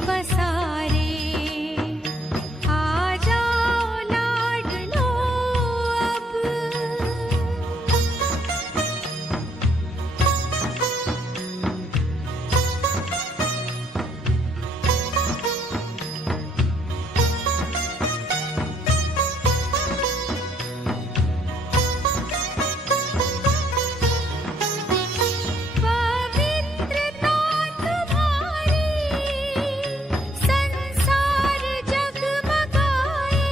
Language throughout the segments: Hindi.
पसारे। आ जाओ लाडलो अब। पवित्रता तुम्हारी संसार जगमगाए।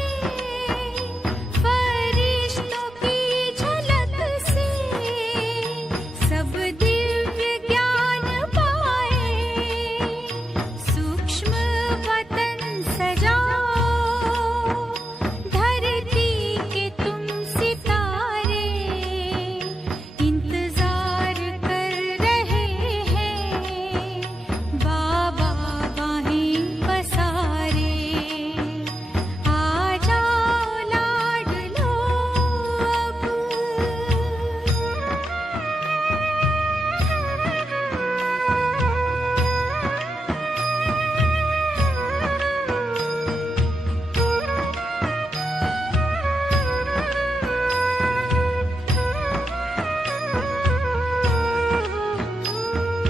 फरिश्तों की झलक से सब दिव्य ज्ञान पाए। सूक्ष्म वतन सजाओ, धरती के तुम सितारे। इंतजार कर रहे हैं बाबा बाहें पसारे। आ जाओ लाडलो अब।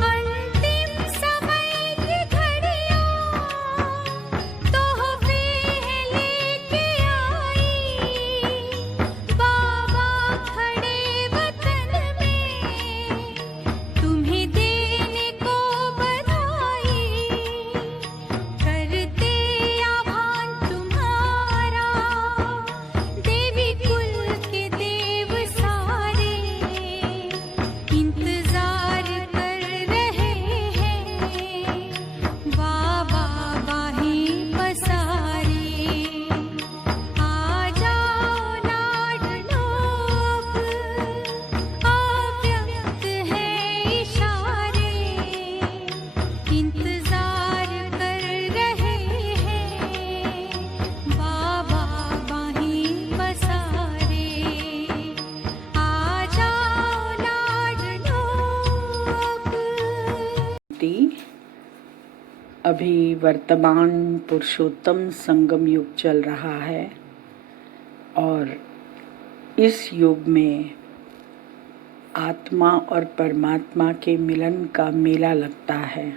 अंतिम समय की घड़ियां तोहफे हैं लेके आई। बाबा खड़े वतन में तुम्हें देने को बधाई। करते आह्वान तुम्हारा देवी कुल के देव सारे। इंतजार कर रहे हैं बाबा बाहें पसारे। आ जाओ लाडलो अब। अव्यक्त है इशारे। इंतजार कर रहे हैं बाबा बाहें पसारे। आ जाओ लाडलो अब। अभी वर्तमान पुरुषोत्तम संगम युग चल रहा है और इस युग में आत्मा और परमात्मा के मिलन का मेला लगता है,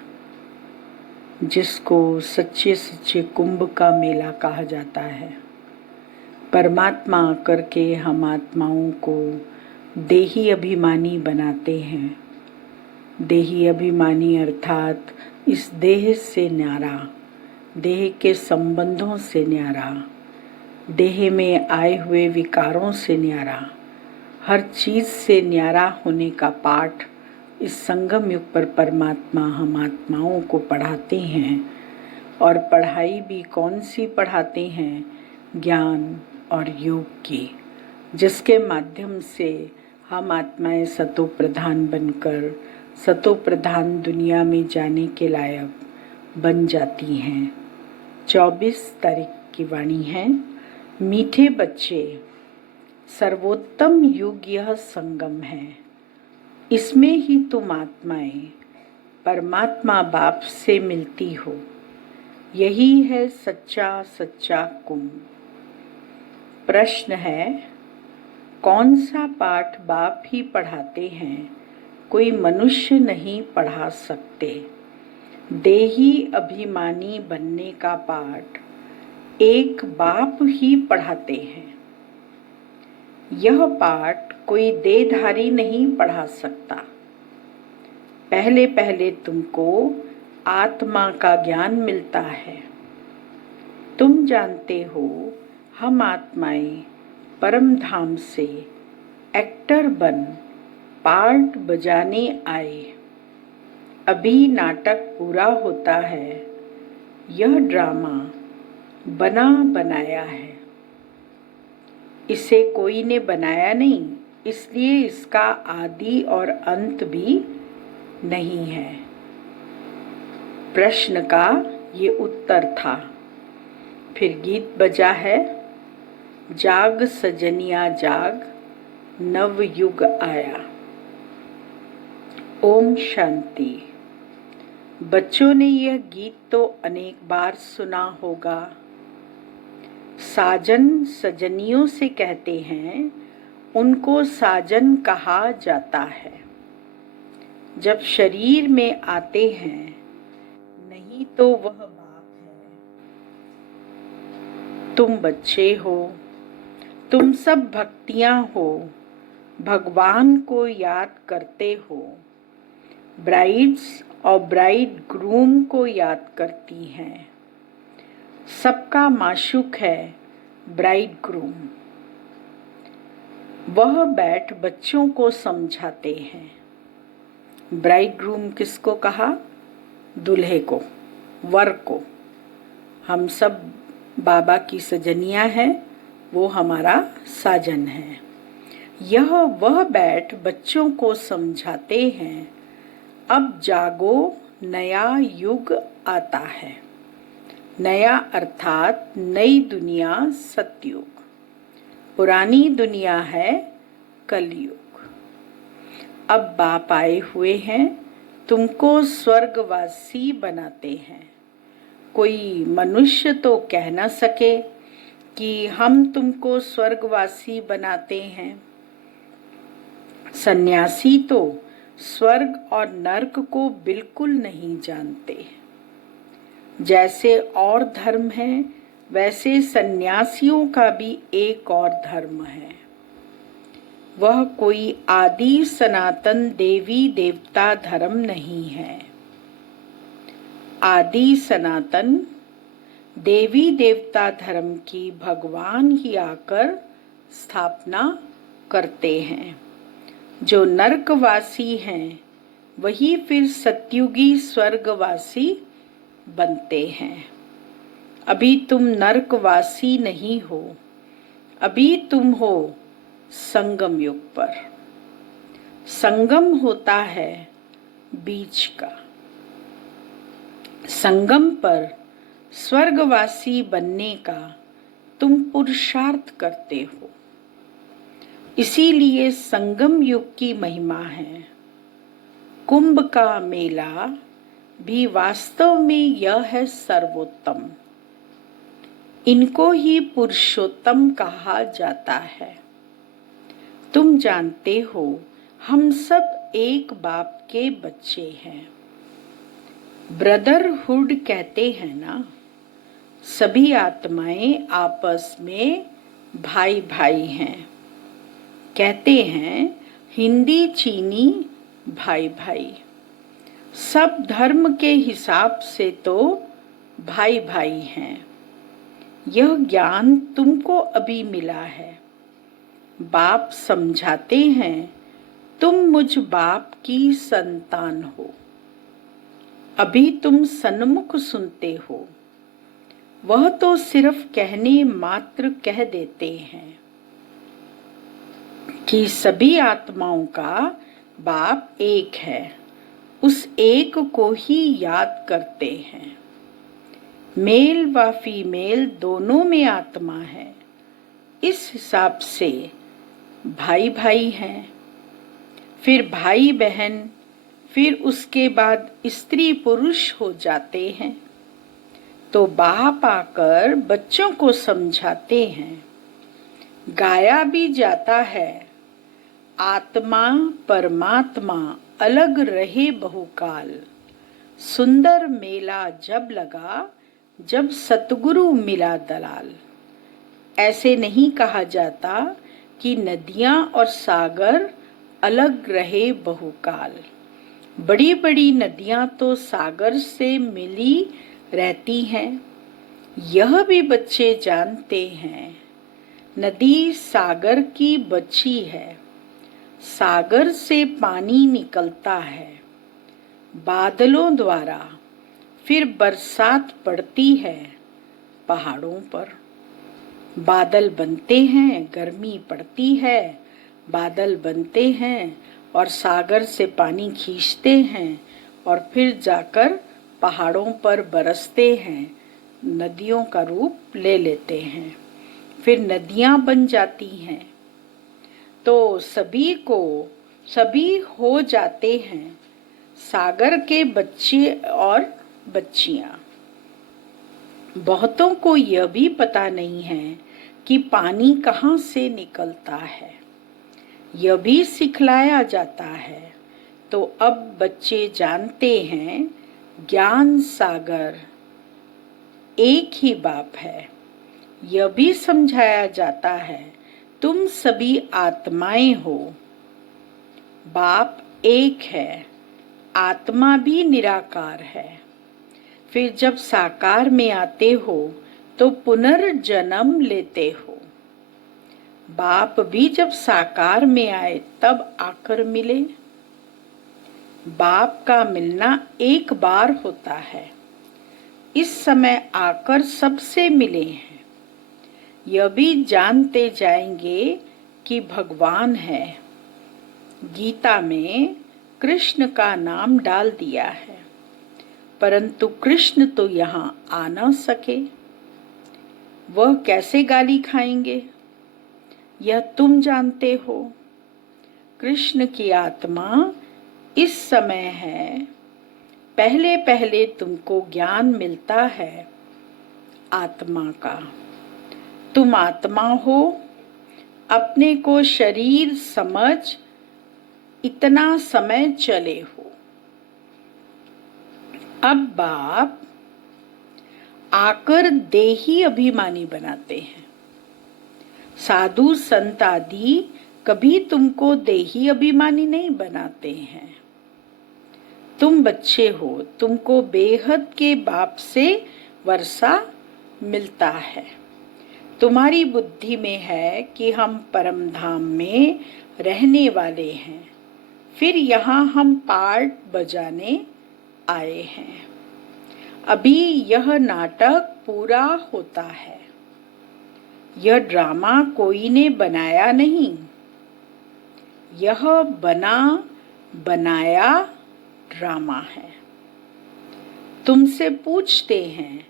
जिसको सच्चे सच्चे कुंभ का मेला कहा जाता है। परमात्मा आकर के हम आत्माओं को देही अभिमानी बनाते हैं। देही अभिमानी अर्थात इस देह से न्यारा, देह के संबंधों से न्यारा, देह में आए हुए विकारों से न्यारा, हर चीज से न्यारा होने का पाठ इस संगम युग पर परमात्मा हम आत्माओं को पढ़ाते हैं। और पढ़ाई भी कौन सी पढ़ाते हैं? ज्ञान और योग की, जिसके माध्यम से हम आत्माएं सतो प्रधान बनकर सतो प्रधान दुनिया में जाने के लायक बन जाती हैं। 24 तारीख की वाणी है। मीठे बच्चे, सर्वोत्तम युग यह संगम है। इसमें ही तुम आत्माएं परमात्मा बाप से मिलती हो। यही है सच्चा सच्चा कुंभ। प्रश्न है, कौन सा पाठ बाप ही पढ़ाते हैं, कोई मनुष्य नहीं पढ़ा सकते। देही अभिमानी बनने का पाठ एक बाप ही पढ़ाते हैं। यह पाठ कोई देहधारी नहीं पढ़ा सकता। पहले पहले तुमको आत्मा का ज्ञान मिलता है। तुम जानते हो हम आत्माएं परम धाम से एक्टर बन पार्ट बजाने आए। अभी नाटक पूरा होता है। यह ड्रामा बना बनाया है। इसे कोई ने बनाया नहीं, इसलिए इसका आदि और अंत भी नहीं है। प्रश्न का ये उत्तर था। फिर गीत बजा है, जाग सजनिया जाग, नव युग आया। ओम शांति। बच्चों ने यह गीत तो अनेक बार सुना होगा। साजन सजनियों से कहते हैं, उनको साजन कहा जाता है। जब शरीर में आते हैं, नहीं तो वह बाप है। तुम बच्चे हो, तुम सब भक्तियां हो, भगवान को याद करते हो। ब्राइड्स और ब्राइड ग्रूम को याद करती हैं। सबका माशूक है ब्राइड ग्रूम। वह बैठ बच्चों को समझाते हैं। ब्राइड ग्रूम किसको कहा? दूल्हे को, वर को। हम सब बाबा की सजनियां हैं, वो हमारा साजन है। यह वह बैठ बच्चों को समझाते हैं, अब जागो नया युग आता है। नया अर्थात नई दुनिया सतयुग, पुरानी दुनिया है कलयुग। अब बाप आए हुए हैं, तुमको स्वर्गवासी बनाते हैं। कोई मनुष्य तो कह न सके कि हम तुमको स्वर्गवासी बनाते हैं। सन्यासी तो स्वर्ग और नरक को बिल्कुल नहीं जानते। जैसे और धर्म है, वैसे सन्यासियों का भी एक और धर्म है। वह कोई आदि सनातन देवी देवता धर्म नहीं है। आदि सनातन देवी देवता धर्म की भगवान ही आकर स्थापना करते हैं। जो नरकवासी हैं, वही फिर सतयुगी स्वर्गवासी बनते हैं। अभी तुम नरकवासी नहीं हो, अभी तुम हो संगम युग पर। संगम होता है बीच का। संगम पर स्वर्गवासी बनने का तुम पुरुषार्थ करते हो। इसीलिए संगम युग की महिमा है। कुंभ का मेला भी वास्तव में यह है सर्वोत्तम। इनको ही पुरुषोत्तम कहा जाता है। तुम जानते हो, हम सब एक बाप के बच्चे हैं। ब्रदरहुड कहते हैं ना, सभी आत्माएं आपस में भाई भाई हैं। कहते हैं हिंदी चीनी भाई भाई। सब धर्म के हिसाब से तो भाई भाई हैं। यह ज्ञान तुमको अभी मिला है। बाप समझाते हैं, तुम मुझ बाप की संतान हो। अभी तुम सन्मुख सुनते हो, वह तो सिर्फ कहने मात्र कह देते हैं कि सभी आत्माओं का बाप एक है। उस एक को ही याद करते हैं। मेल व फीमेल दोनों में आत्मा है। इस हिसाब से भाई भाई हैं, फिर भाई बहन, फिर उसके बाद स्त्री पुरुष हो जाते हैं। तो बाप आकर बच्चों को समझाते हैं। गाया भी जाता है, आत्मा परमात्मा अलग रहे बहुकाल। सुंदर मेला जब लगा, जब सतगुरु मिला दलाल। ऐसे नहीं कहा जाता कि नदियां और सागर अलग रहे बहुकाल। बड़ी बड़ी नदियां तो सागर से मिली रहती हैं। यह भी बच्चे जानते हैं, नदी सागर की बच्ची है। सागर से पानी निकलता है बादलों द्वारा, फिर बरसात पड़ती है पहाड़ों पर। बादल बनते हैं, गर्मी पड़ती है, बादल बनते हैं और सागर से पानी खींचते हैं और फिर जाकर पहाड़ों पर बरसते हैं, नदियों का रूप ले लेते हैं, फिर नदियां बन जाती हैं। तो सभी हो जाते हैं, सागर के बच्चे और बच्चियां। बहुतों को यह भी पता नहीं है कि पानी कहाँ से निकलता है, यह भी सिखलाया जाता है। तो अब बच्चे जानते हैं ज्ञान सागर एक ही बाप है। यह भी समझाया जाता है तुम सभी आत्माएं हो, बाप एक है, आत्मा भी निराकार है। फिर जब साकार में आते हो तो पुनर्जन्म लेते हो। बाप भी जब साकार में आए तब आकर मिले। बाप का मिलना एक बार होता है, इस समय आकर सबसे मिले हैं। यह भी जानते जाएंगे कि भगवान है। गीता में कृष्ण का नाम डाल दिया है, परंतु कृष्ण तो यहाँ आ न सके। वह कैसे गाली खाएंगे, यह तुम जानते हो। कृष्ण की आत्मा इस समय है। पहले पहले तुमको ज्ञान मिलता है आत्मा का। तुम आत्मा हो, अपने को शरीर समझ इतना समय चले हो। अब बाप आकर देही अभिमानी बनाते हैं। साधु संत आदि कभी तुमको देही अभिमानी नहीं बनाते हैं। तुम बच्चे हो, तुमको बेहद के बाप से वर्षा मिलता है। तुम्हारी बुद्धि में है कि हम परम धाम में रहने वाले हैं, फिर यहाँ हम पार्ट बजाने आए हैं। अभी यह नाटक पूरा होता है। यह ड्रामा कोई ने बनाया नहीं, यह बना बनाया ड्रामा है। तुमसे पूछते हैं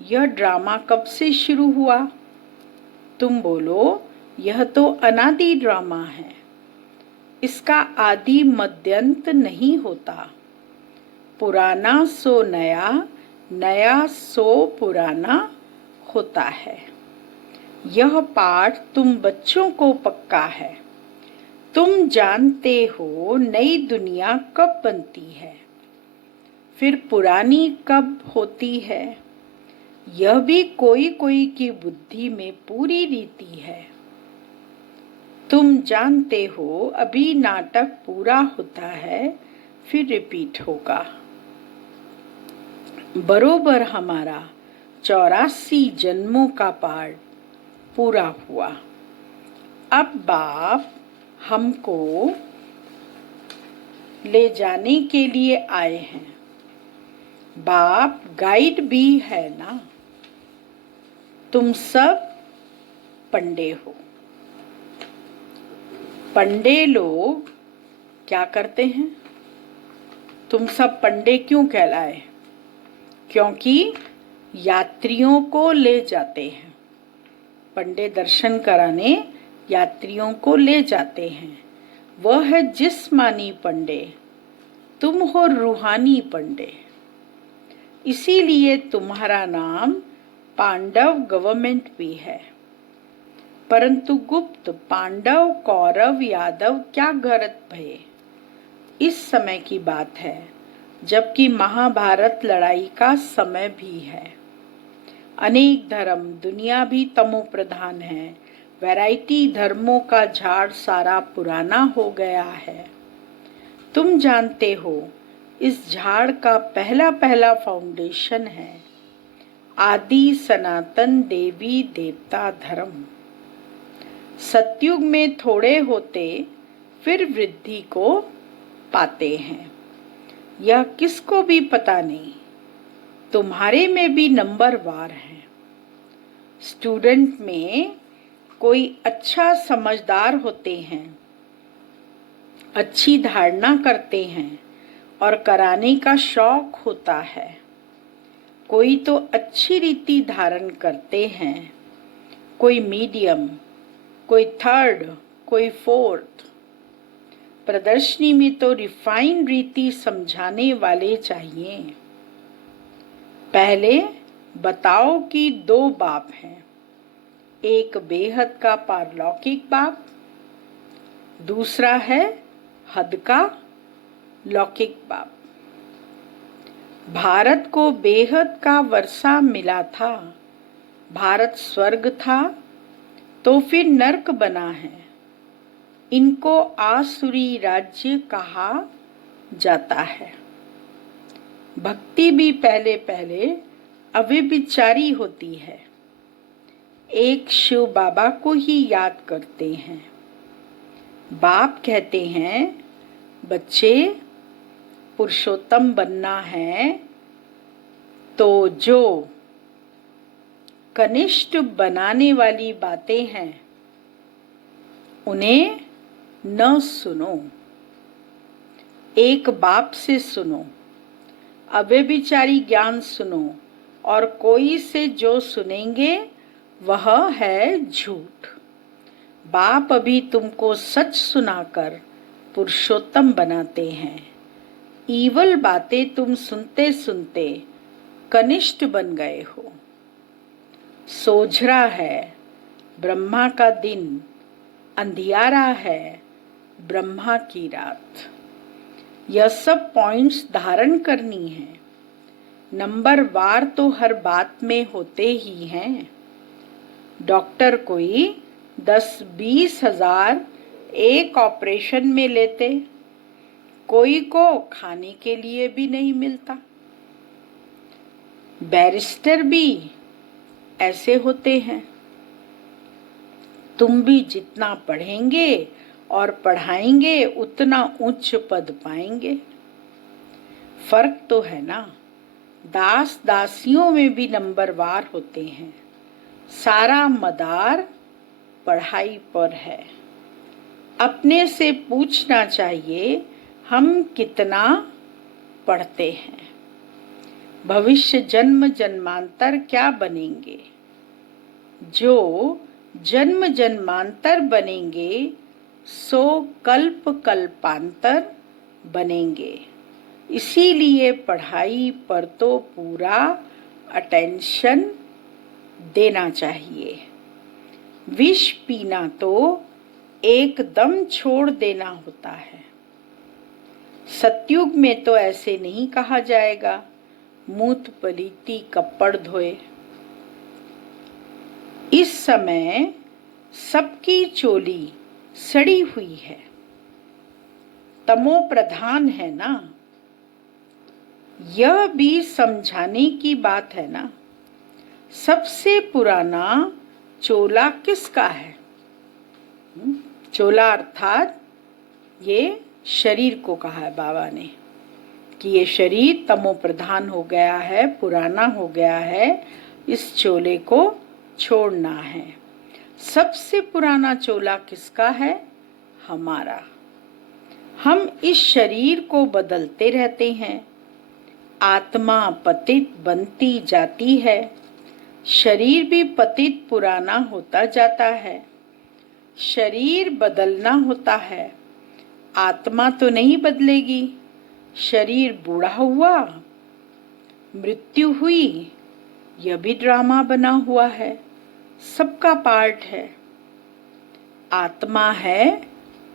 यह ड्रामा कब से शुरू हुआ? तुम बोलो यह तो अनादि ड्रामा है, इसका आदि मध्यंत नहीं होता। पुराना सो नया, नया सो पुराना होता है। यह पाठ तुम बच्चों को पक्का है। तुम जानते हो नई दुनिया कब बनती है, फिर पुरानी कब होती है। यह भी कोई कोई की बुद्धि में पूरी रीति है। तुम जानते हो अभी नाटक पूरा होता है, फिर रिपीट होगा। बरोबर हमारा 84 जन्मों का पाठ पूरा हुआ। अब बाप हमको ले जाने के लिए आए हैं। बाप गाइड भी है ना। तुम सब पंडे हो। पंडे लोग क्या करते हैं? तुम सब पंडे क्यों कहलाए? क्योंकि यात्रियों को ले जाते हैं। पंडे दर्शन कराने यात्रियों को ले जाते हैं। वह है जिस्मानी पंडे, तुम हो रूहानी पंडे। इसीलिए तुम्हारा नाम पांडव गवर्नमेंट भी है। परंतु गुप्त पांडव कौरव यादव क्या गरज भये, इस समय की बात है, जबकि महाभारत लड़ाई का समय भी है। अनेक धर्म, दुनिया भी तमो प्रधान है। वैरायटी धर्मों का झाड़ सारा पुराना हो गया है। तुम जानते हो इस झाड़ का पहला पहला फाउंडेशन है आदि सनातन देवी देवता धर्म। सतयुग में थोड़े होते, फिर वृद्धि को पाते हैं। यह किसको भी पता नहीं। तुम्हारे में भी नंबरवार है। स्टूडेंट में कोई अच्छा समझदार होते हैं, अच्छी धारणा करते हैं और कराने का शौक होता है। कोई तो अच्छी रीति धारण करते हैं, कोई मीडियम, कोई थर्ड, कोई फोर्थ। प्रदर्शनी में तो रिफाइन रीति समझाने वाले चाहिए। पहले बताओ कि दो बाप हैं, एक बेहद का पारलौकिक बाप, दूसरा है हद का लौकिक बाप। भारत को बेहद का वर्षा मिला था, भारत स्वर्ग था तो फिर नर्क बना है। इनको आसुरी राज्य कहा जाता है। भक्ति भी पहले पहले अव्यभिचारी होती है। एक शिव बाबा को ही याद करते हैं। बाप कहते हैं, बच्चे पुरुषोत्तम बनना है तो जो कनिष्ठ बनाने वाली बातें हैं उन्हें न सुनो, एक बाप से सुनो। अव्यभिचारी ज्ञान सुनो और कोई से जो सुनेंगे वह है झूठ। बाप अभी तुमको सच सुनाकर पुरुषोत्तम बनाते हैं। ईवल बातें तुम सुनते सुनते कनिष्ठ बन गए हो। सोझरा है ब्रह्मा का दिन, अंधियारा है ब्रह्मा की रात। यह सब पॉइंट्स धारण करनी है। नंबर वार तो हर बात में होते ही हैं। डॉक्टर कोई 10-20 हजार एक ऑपरेशन में लेते, कोई को खाने के लिए भी नहीं मिलता। बैरिस्टर भी ऐसे होते हैं। तुम भी जितना पढ़ेंगे और पढ़ाएंगे उतना उच्च पद पाएंगे। फर्क तो है ना। दास दासियों में भी नंबरवार होते हैं। सारा मदार पढ़ाई पर है। अपने से पूछना चाहिए, हम कितना पढ़ते हैं? भविष्य जन्म जन्मांतर क्या बनेंगे? जो जन्म जन्मांतर बनेंगे सो कल्प कल्पांतर बनेंगे। इसीलिए पढ़ाई पर तो पूरा अटेंशन देना चाहिए। विष पीना तो एकदम छोड़ देना होता है। सतयुग में तो ऐसे नहीं कहा जाएगा, मूत पलीती कपड़ धोए। इस समय सबकी चोली सड़ी हुई है, तमो प्रधान है ना। यह भी समझाने की बात है ना। सबसे पुराना चोला किसका है? चोला अर्थात ये शरीर को कहा है बाबा ने कि ये शरीर तमो प्रधान हो गया है, पुराना हो गया है, इस चोले को छोड़ना है। सबसे पुराना चोला किसका है? हमारा। हम इस शरीर को बदलते रहते हैं। आत्मा पतित बनती जाती है, शरीर भी पतित पुराना होता जाता है। शरीर बदलना होता है, आत्मा तो नहीं बदलेगी। शरीर बूढ़ा हुआ, मृत्यु हुई, यह भी ड्रामा बना हुआ है, सबका पार्ट है। आत्मा है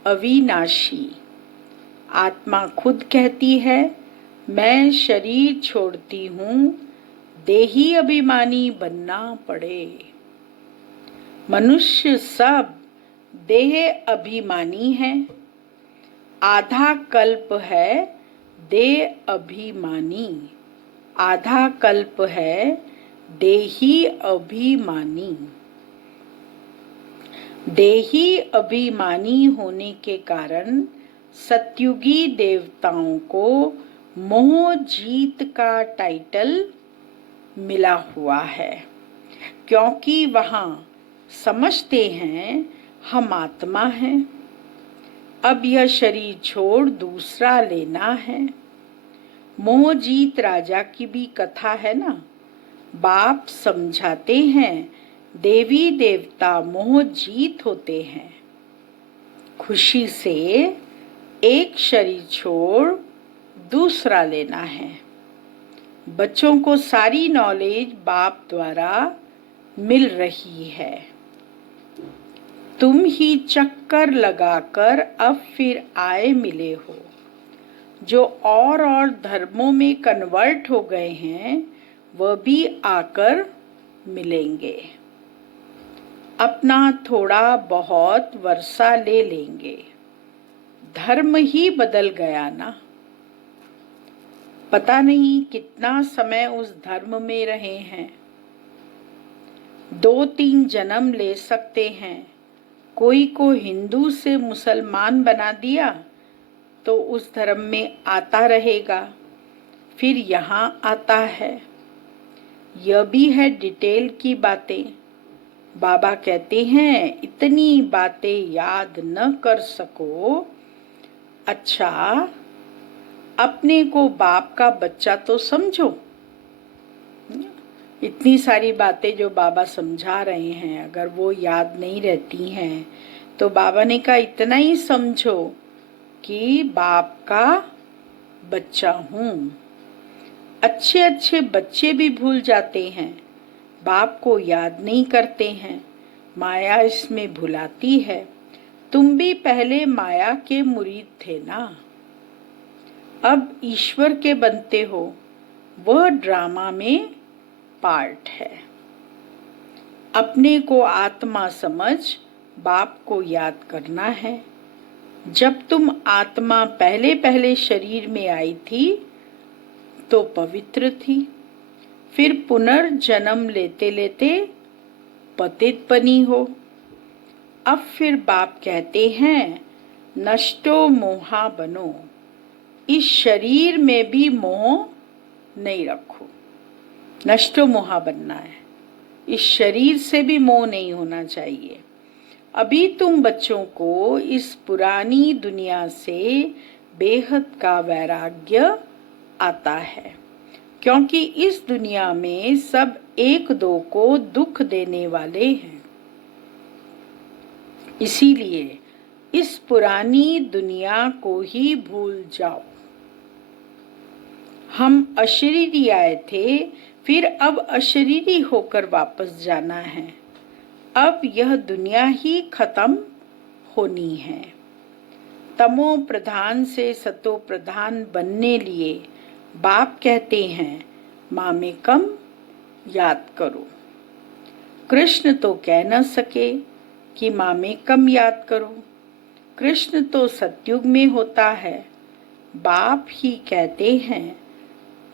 अविनाशी। आत्मा खुद कहती है, मैं शरीर छोड़ती हूँ, देही अभिमानी बनना पड़े। मनुष्य सब देह अभिमानी है। आधा कल्प है देह अभिमानी, आधा कल्प है देही अभिमानी। देही अभिमानी होने के कारण सतयुगी देवताओं को मोह जीत का टाइटल मिला हुआ है, क्योंकि वहां समझते हैं हम आत्मा हैं। अब यह शरीर छोड़ दूसरा लेना है। मोह जीत राजा की भी कथा है ना। बाप समझाते हैं देवी देवता मोह जीत होते हैं। खुशी से एक शरीर छोड़ दूसरा लेना है। बच्चों को सारी नॉलेज बाप द्वारा मिल रही है। तुम ही चक्कर लगाकर अब फिर आए मिले हो। जो और धर्मों में कन्वर्ट हो गए हैं वह भी आकर मिलेंगे। अपना थोड़ा बहुत वर्षा ले लेंगे। धर्म ही बदल गया ना। पता नहीं कितना समय उस धर्म में रहे हैं। 2-3 जन्म ले सकते हैं। कोई को हिंदू से मुसलमान बना दिया तो उस धर्म में आता रहेगा, फिर यहाँ आता है। यह भी है डिटेल की बातें। बाबा कहते हैं इतनी बातें याद न कर सको, अच्छा अपने को बाप का बच्चा तो समझो। इतनी सारी बातें जो बाबा समझा रहे हैं अगर वो याद नहीं रहती हैं तो बाबा ने कहा इतना ही समझो कि बाप का बच्चा हूँ। अच्छे अच्छे बच्चे भी भूल जाते हैं, बाप को याद नहीं करते हैं। माया इसमें भुलाती है। तुम भी पहले माया के मुरीद थे ना, अब ईश्वर के बनते हो। वह ड्रामा में पार्ट है। अपने को आत्मा समझ बाप को याद करना है। जब तुम आत्मा पहले पहले शरीर में आई थी तो पवित्र थी, फिर पुनर्जन्म लेते लेते पतित बनी हो। अब फिर बाप कहते हैं नष्टो मोहा बनो। इस शरीर में भी मोह नहीं रखो। नष्टो मोहा बनना है। इस शरीर से भी मोह नहीं होना चाहिए। अभी तुम बच्चों को इस पुरानी दुनिया से बेहद का वैराग्य आता है, क्योंकि इस दुनिया में सब एक दो को दुख देने वाले हैं। इसीलिए इस पुरानी दुनिया को ही भूल जाओ। हम अशरीरी आए थे, फिर अब अशरीरी होकर वापस जाना है। अब यह दुनिया ही खत्म होनी है। तमो प्रधान से सतो प्रधान बनने लिए बाप कहते हैं मामेकम याद करो। कृष्ण तो कह न सके कि मामेकम याद करो। कृष्ण तो सतयुग में होता है। बाप ही कहते हैं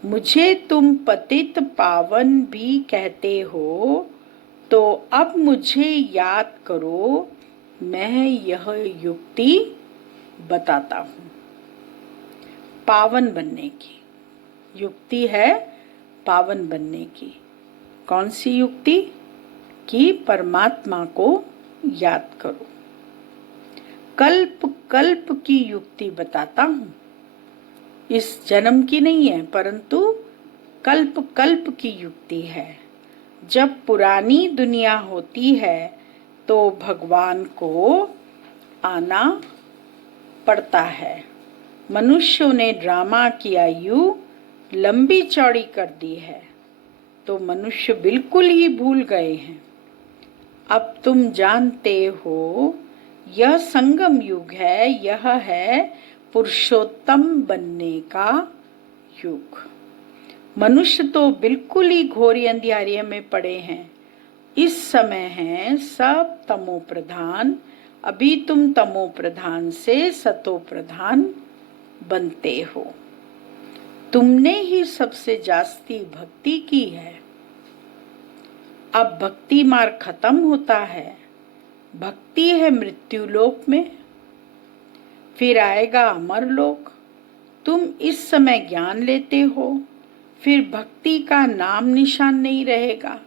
मुझे तुम पतित पावन भी कहते हो तो अब मुझे याद करो। मैं यह युक्ति बताता हूँ। पावन बनने की युक्ति है, पावन बनने की। कौन सी युक्ति? कि परमात्मा को याद करो। कल्प कल्प की युक्ति बताता हूँ। इस जन्म की नहीं है, परंतु कल्प कल्प की युक्ति है। जब पुरानी दुनिया होती है तो भगवान को आना पड़ता है। मनुष्यों ने ड्रामा की आयु लंबी चौड़ी कर दी है तो मनुष्य बिल्कुल ही भूल गए हैं। अब तुम जानते हो यह संगम युग है, यह है पुरुषोत्तम बनने का युग। मनुष्य तो बिल्कुल ही घोर अंधियारे में पड़े हैं। इस समय है सब तमो प्रधान। अभी तुम तमो प्रधान से सतो प्रधान बनते हो। तुमने ही सबसे जास्ती भक्ति की है। अब भक्ति मार्ग खत्म होता है। भक्ति है मृत्यु लोक में, फिर आएगा अमर लोक। तुम इस समय ज्ञान लेते हो, फिर भक्ति का नाम निशान नहीं रहेगा।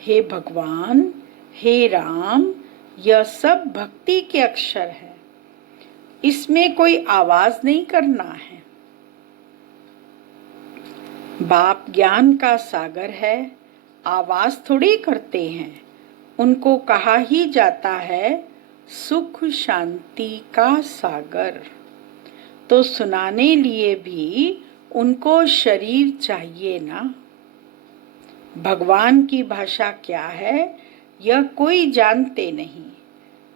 हे भगवान, हे राम, यह सब भक्ति के अक्षर है। इसमें कोई आवाज नहीं करना है। बाप ज्ञान का सागर है, आवाज थोड़ी करते हैं। उनको कहा ही जाता है सुख शांति का सागर। तो सुनाने लिए भी उनको शरीर चाहिए ना। भगवान की भाषा क्या है यह कोई जानते नहीं।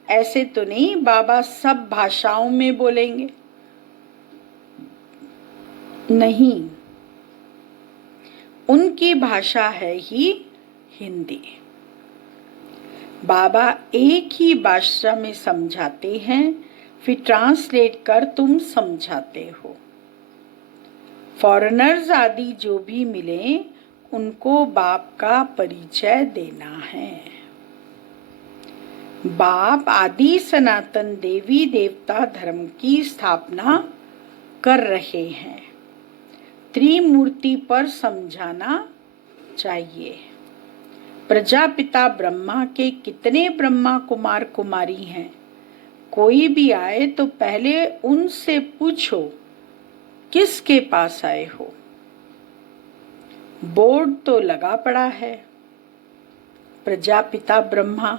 ऐसे तो नहीं बाबा सब भाषाओं में बोलेंगे, नहीं, उनकी भाषा है ही हिंदी। बाबा एक ही भाषा में समझाते हैं, फिर ट्रांसलेट कर तुम समझाते हो। फॉरेनर्स आदि जो भी मिले उनको बाप का परिचय देना है। बाप आदि सनातन देवी देवता धर्म की स्थापना कर रहे हैं। त्रिमूर्ति पर समझाना चाहिए। प्रजापिता ब्रह्मा के कितने ब्रह्मा कुमार कुमारी हैं? कोई भी आए तो पहले उनसे पूछो किसके पास आए हो। बोर्ड तो लगा पड़ा है। प्रजापिता ब्रह्मा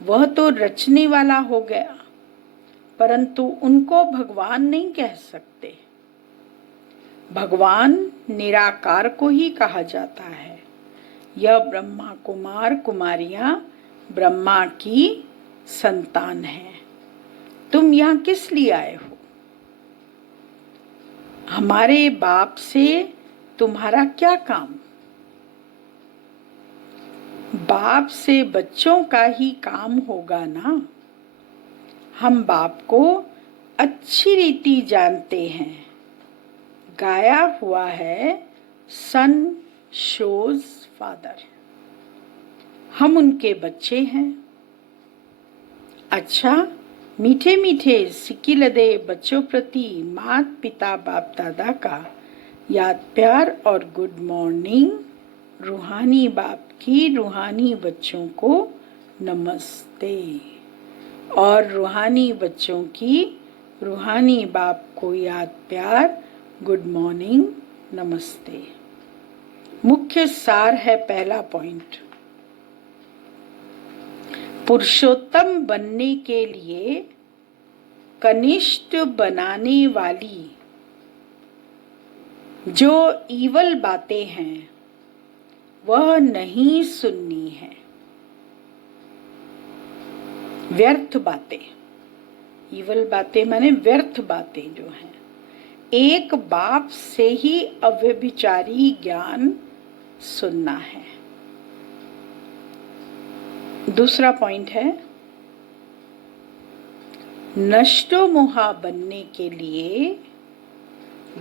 वह तो रचने वाला हो गया, परंतु उनको भगवान नहीं कह सकते। भगवान निराकार को ही कहा जाता है। यह ब्रह्मा कुमार कुमारियां ब्रह्मा की संतान हैं। तुम यहाँ किस लिए आए हो? हमारे बाप से तुम्हारा क्या काम? बाप से बच्चों का ही काम होगा ना। हम बाप को अच्छी रीति जानते हैं। गाया हुआ है सन शोज फादर। हम उनके बच्चे हैं। अच्छा, मीठे मीठे सिक्की लदे बच्चों प्रति माता पिता बाप दादा का याद प्यार और गुड मॉर्निंग। रूहानी बाप की रूहानी बच्चों को नमस्ते और रूहानी बच्चों की रूहानी बाप को याद प्यार गुड मॉर्निंग नमस्ते। मुख्य सार है पहला पॉइंट। पुरुषोत्तम बनने के लिए कनिष्ठ बनाने वाली जो ईवल बातें हैं वह नहीं सुननी है। व्यर्थ बातें, ईवल बातें माने व्यर्थ बातें जो हैं। एक बाप से ही अव्यभिचारी ज्ञान सुनना है। दूसरा पॉइंट है नष्टो मोहा बनने के लिए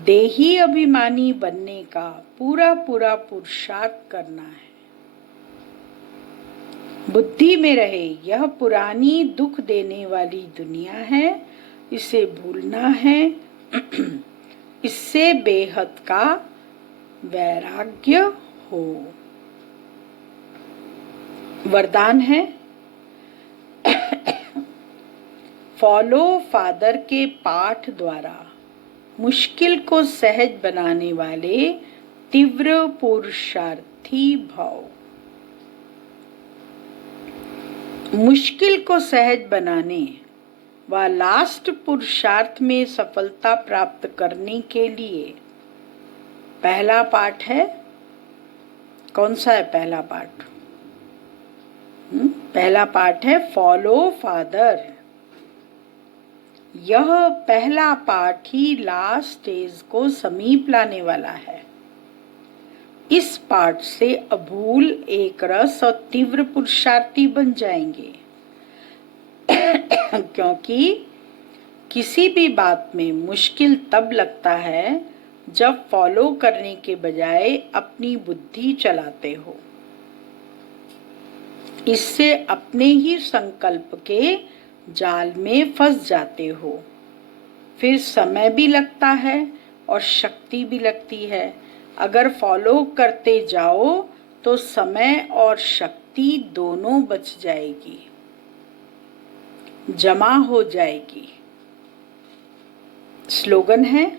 देही अभिमानी बनने का पूरा पूरा पुरुषार्थ करना है। बुद्धि में रहे यह पुरानी दुख देने वाली दुनिया है, इसे भूलना है। इससे बेहद का वैराग्य हो। वरदान है फॉलो फादर के पाठ द्वारा मुश्किल को सहज बनाने वाले तीव्र पुरुषार्थी भाव। मुश्किल को सहज बनाने व लास्ट पुरुषार्थ में सफलता प्राप्त करने के लिए पहला पाठ है। कौन सा है पहला पाठ? पहला पाठ है फॉलो फादर। यह पहला पाठ ही लास्ट स्टेज को समीप लाने वाला है। इस पाठ से अभूल एक रस और तीव्र पुरुषार्थी बन जाएंगे। क्योंकि किसी भी बात में मुश्किल तब लगता है जब फॉलो करने के बजाय अपनी बुद्धि चलाते हो। इससे अपने ही संकल्प के जाल में फंस जाते हो। फिर समय भी लगता है और शक्ति भी लगती है। अगर फॉलो करते जाओ तो समय और शक्ति दोनों बच जाएगी, जमा हो जाएगी। स्लोगन है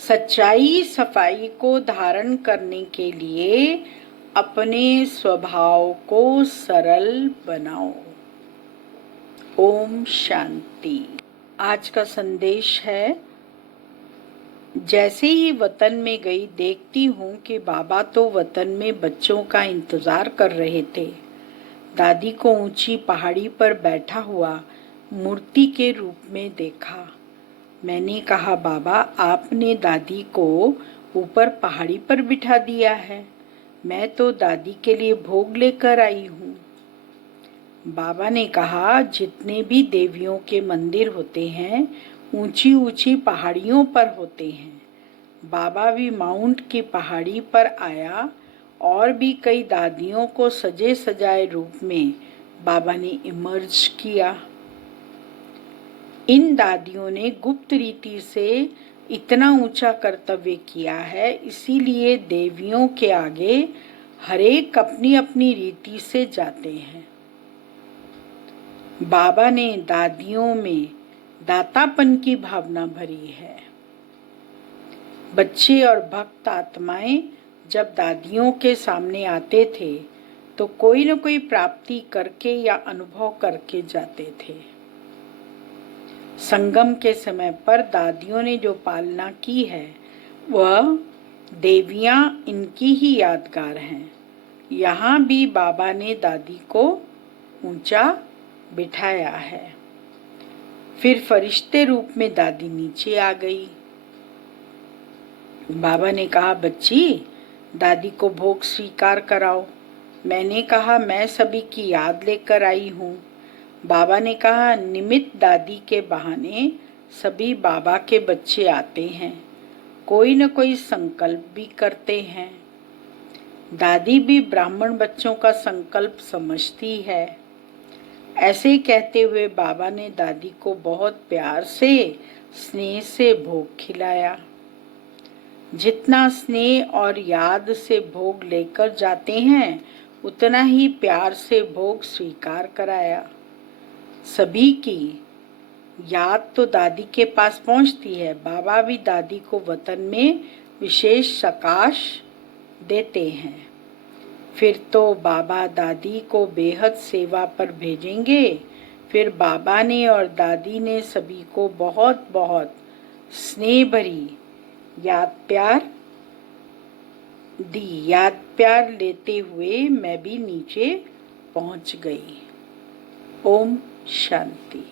सच्चाई सफाई को धारण करने के लिए अपने स्वभाव को सरल बनाओ। ओम शांति। आज का संदेश है, जैसे ही वतन में गई देखती हूँ कि बाबा तो वतन में बच्चों का इंतजार कर रहे थे। दादी को ऊंची पहाड़ी पर बैठा हुआ मूर्ति के रूप में देखा। मैंने कहा, बाबा आपने दादी को ऊपर पहाड़ी पर बिठा दिया है, मैं तो दादी के लिए भोग लेकर आई हूँ। बाबा ने कहा, जितने भी देवियों के मंदिर होते हैं ऊंची ऊंची पहाड़ियों पर होते हैं। बाबा भी माउंट की पहाड़ी पर आया और भी कई दादियों को सजे सजाए रूप में बाबा ने इमर्ज किया। इन दादियों ने गुप्त रीति से इतना ऊंचा कर्तव्य किया है, इसीलिए देवियों के आगे हरेक अपनी अपनी रीति से जाते हैं। बाबा ने दादियों में दातापन की भावना भरी है। बच्चे और भक्त आत्माएं जब दादियों के सामने आते थे तो कोई न कोई प्राप्ति करके या अनुभव करके जाते थे। संगम के समय पर दादियों ने जो पालना की है वह देवियां इनकी ही यादगार हैं। यहाँ भी बाबा ने दादी को ऊंचा बिठाया है। फिर फरिश्ते रूप में दादी नीचे आ गई। बाबा ने कहा, बच्ची दादी को भोग स्वीकार कराओ। मैंने कहा, मैं सभी की याद लेकर आई हूँ। बाबा ने कहा, निमित्त दादी के बहाने सभी बाबा के बच्चे आते हैं, कोई न कोई संकल्प भी करते हैं। दादी भी ब्राह्मण बच्चों का संकल्प समझती है। ऐसे कहते हुए बाबा ने दादी को बहुत प्यार से स्नेह से भोग खिलाया। जितना स्नेह और याद से भोग लेकर जाते हैं उतना ही प्यार से भोग स्वीकार कराया। सभी की याद तो दादी के पास पहुंचती है। बाबा भी दादी को वतन में विशेष सकाश देते हैं। फिर तो बाबा दादी को बेहद सेवा पर भेजेंगे। फिर बाबा ने और दादी ने सभी को बहुत बहुत स्नेह भरी याद प्यार लेते हुए मैं भी नीचे पहुंच गई। ओम शांति।